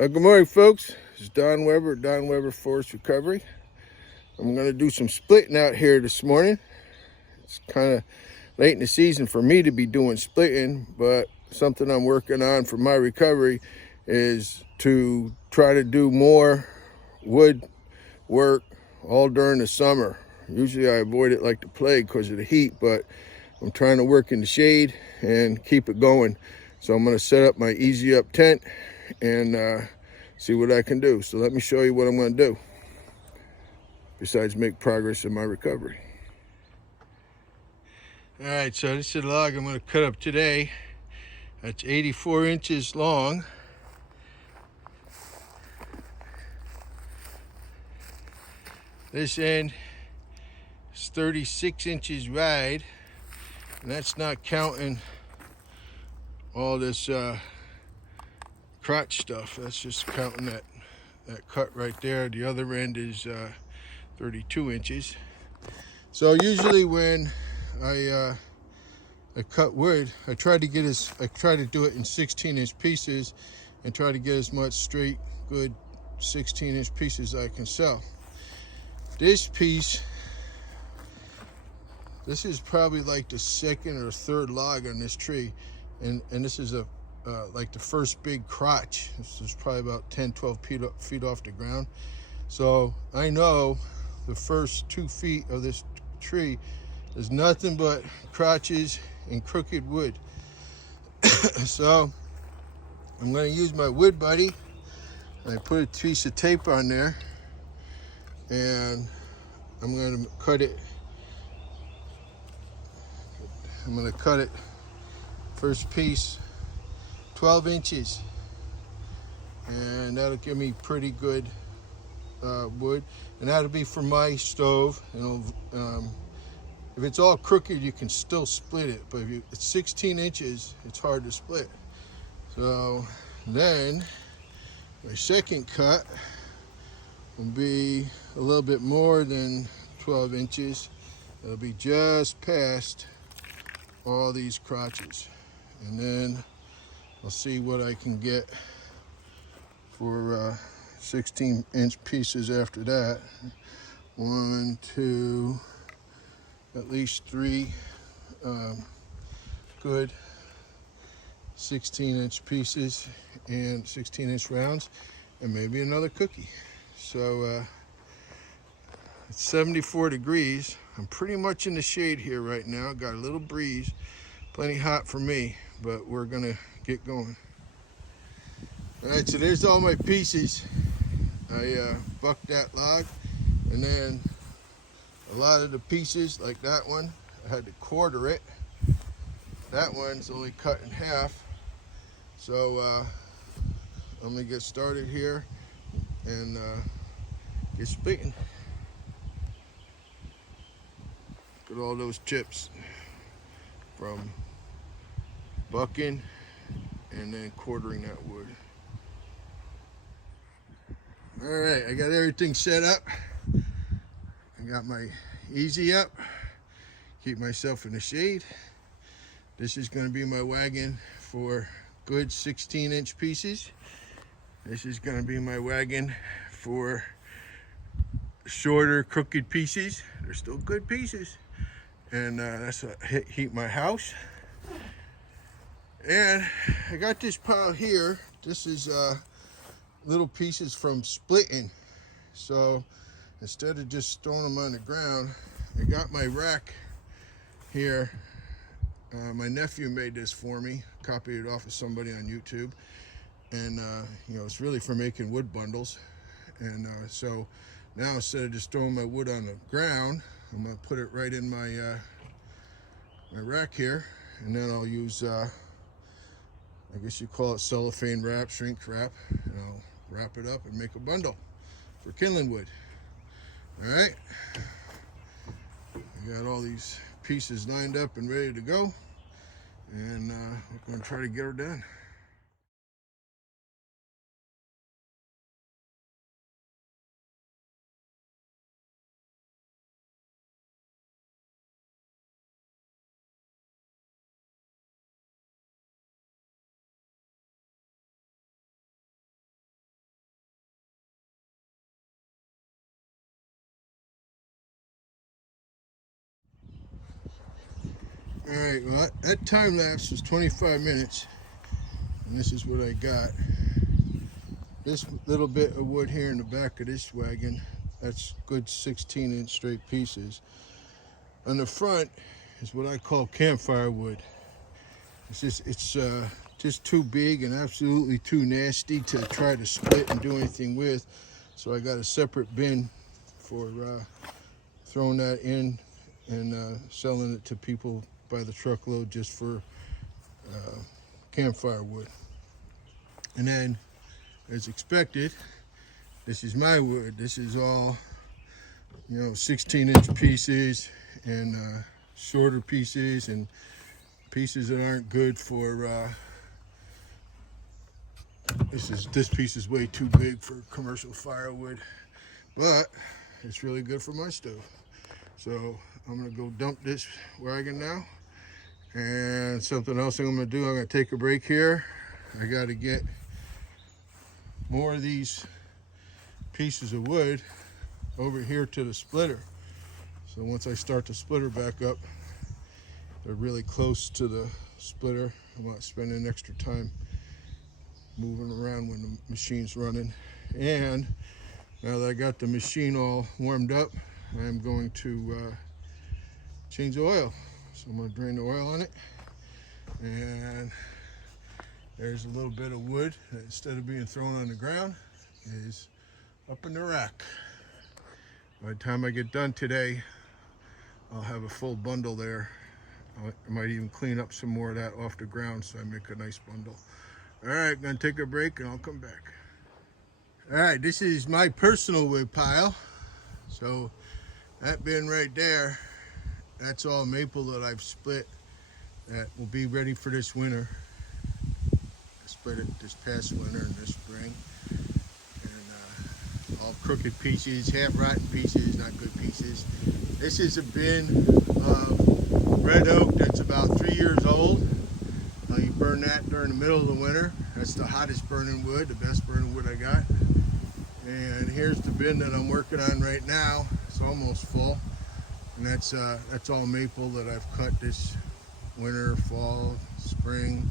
Good morning, folks. This is Don Weber, Don Weber Forest Recovery. I'm going to do some splitting out here this morning. It's kind of late in the season for me to be doing splitting, but something I'm working on for my recovery is to try to do more wood work all during the summer. Usually I avoid it like the plague because of the heat, but I'm trying to work in the shade and keep it going. So I'm going to set up my Easy Up tent and see what I can do. So let me show you what I'm going to do besides make progress in my recovery. All right, so this is the log I'm going to cut up today. That's 84 inches long. This end is 36 inches wide, and that's not counting all this crotch stuff. That's just counting that cut right there. The other end is 32 inches. So usually when I cut wood, I try to do it in 16-inch pieces and try to get as much straight, good 16-inch pieces I can sell. This piece, this is probably like the second or third log on this tree, and this is like the first big crotch. This is probably about 10-12 feet off the ground. So I know the first 2 feet of this tree is nothing but crotches and crooked wood. So I'm going to use my Wood Buddy. I put a piece of tape on there, and I'm going to cut it. I'm going to cut it, first piece, 12 inches, and that'll give me pretty good wood, and that'll be for my stove. If it's all crooked, you can still split it, but if it's 16 inches, it's hard to split. So then my second cut will be a little bit more than 12 inches. It'll be just past all these crotches, and then I'll see what I can get for 16-inch pieces after that. 1, 2, at least 3 good 16-inch pieces and 16-inch rounds, and maybe another cookie. So it's 74 degrees. I'm pretty much in the shade here right now. Got a little breeze, plenty hot for me, but we're gonna get going. All right, so there's all my pieces. I bucked that log, and then a lot of the pieces, like that one, I had to quarter it. That one's only cut in half. So I'm gonna get started here and get splitting. Look at all those chips from bucking and then quartering that wood. All right, I got everything set up. I got my Easy Up, keep myself in the shade. This is going to be my wagon for good 16-inch pieces. This is going to be my wagon for shorter, crooked pieces. They're still good pieces. And that's what heat my house. And I got this pile here. This is little pieces from splitting. So instead of just throwing them on the ground, I got my rack here. My nephew made this for me, copied it off of somebody on YouTube, and it's really for making wood bundles. And so now instead of just throwing my wood on the ground, I'm gonna put it right in my my rack here, and then I'll use I guess you call it cellophane wrap, shrink wrap, and I'll wrap it up and make a bundle for kindling wood. All right, I got all these pieces lined up and ready to go, and we're going to try to get her done. All right, well, that time lapse was 25 minutes, and this is what I got. This little bit of wood here in the back of this wagon, that's good 16-inch straight pieces. On the front is what I call campfire wood. It's just too big and absolutely too nasty to try to split and do anything with. So I got a separate bin for throwing that in and selling it to people by the truckload just for campfire wood. And then, as expected, this is my wood. This is all, 16-inch pieces and shorter pieces and pieces that aren't good for. This piece is way too big for commercial firewood, but it's really good for my stove. So I'm gonna go dump this wagon now. And something else I'm gonna do, I'm gonna take a break here. I gotta get more of these pieces of wood over here to the splitter. So once I start the splitter back up, they're really close to the splitter. I'm not spending extra time moving around when the machine's running. And now that I got the machine all warmed up, I'm going to change the oil. So I'm going to drain the oil on it. And there's a little bit of wood that, instead of being thrown on the ground, is up in the rack. By the time I get done today, I'll have a full bundle there. I might even clean up some more of that off the ground so I make a nice bundle. All right, gonna take a break and I'll come back. All right, this is my personal wood pile. So that bin right there, that's all maple that I've split that will be ready for this winter. I split it this past winter and this spring. And all crooked pieces, half rotten pieces, not good pieces. This is a bin of red oak that's about 3 years old. You burn that during the middle of the winter. That's the hottest burning wood, the best burning wood I got. And here's the bin that I'm working on right now. It's almost full. And that's all maple that I've cut this winter, fall, spring.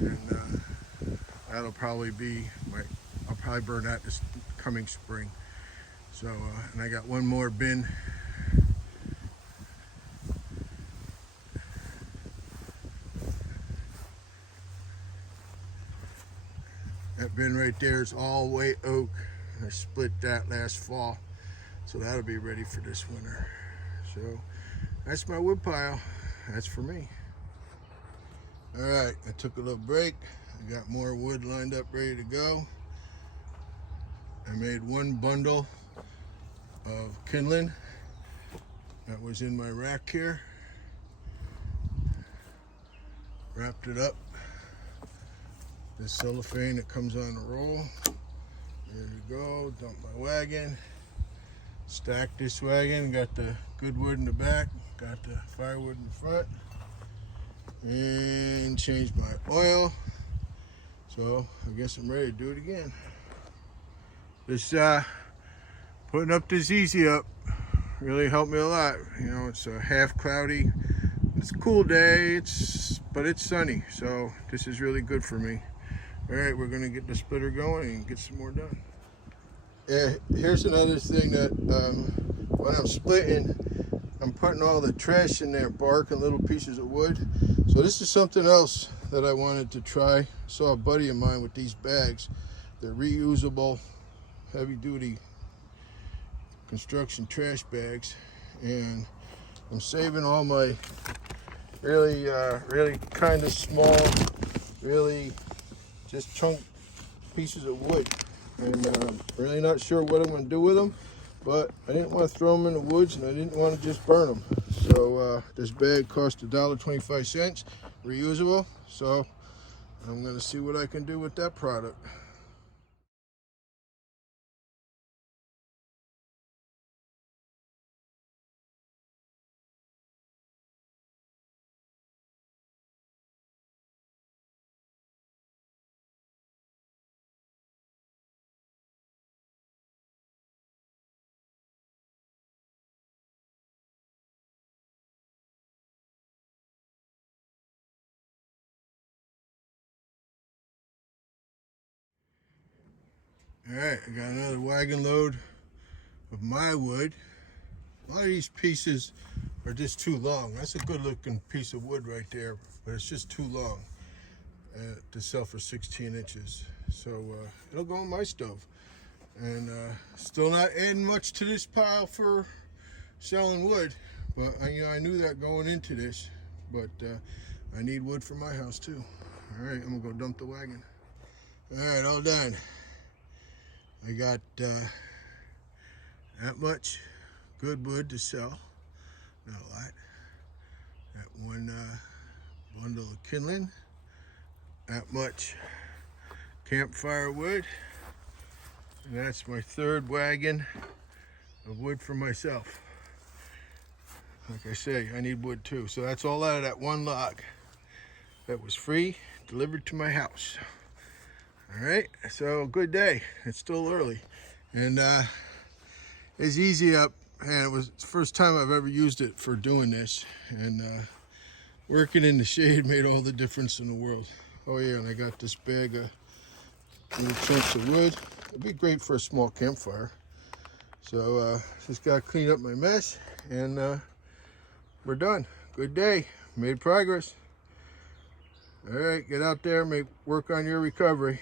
And that'll probably be I'll probably burn that this coming spring. So, and I got one more bin. That bin right there is all white oak. I split that last fall, so that'll be ready for this winter. So that's my wood pile. That's for me. All right, I took a little break. I got more wood lined up, ready to go. I made one bundle of kindling that was in my rack here. Wrapped it up. This cellophane that comes on the roll. There we go. Dump my wagon. Stack this wagon. Got the good wood in the back. Got the firewood in the front. And change my oil. So I guess I'm ready to do it again. This putting up this Easy Up really helped me a lot. It's a half cloudy. It's a cool day. But it's sunny. So this is really good for me. All right, we're gonna get the splitter going and get some more done. Here's another thing that when I'm splitting, I'm putting all the trash in there, bark and little pieces of wood. So this is something else that I wanted to try. I saw a buddy of mine with these bags. They're reusable, heavy-duty construction trash bags, and I'm saving all my really kind of small, really just chunk pieces of wood, and really not sure what I'm going to do with them, but I didn't want to throw them in the woods and I didn't want to just burn them. So this bag cost $1.25, reusable, so I'm going to see what I can do with that product. All right, I got another wagon load of my wood. A lot of these pieces are just too long. That's a good looking piece of wood right there, but it's just too long to sell for 16 inches. So it'll go on my stove. And still not adding much to this pile for selling wood, but I knew that going into this, but I need wood for my house too. All right, I'm gonna go dump the wagon. All right, all done. I got that much good wood to sell, not a lot. That one bundle of kindling, that much campfire wood, and that's my third wagon of wood for myself. Like I say, I need wood too. So that's all out of that one log that was free, delivered to my house. All right, so good day. It's still early. And it's easy up, and it was the first time I've ever used it for doing this. And working in the shade made all the difference in the world. Oh yeah, and I got this bag of little chunks of wood. It'd be great for a small campfire. So just gotta clean up my mess, and we're done. Good day, made progress. All right, get out there, work on your recovery.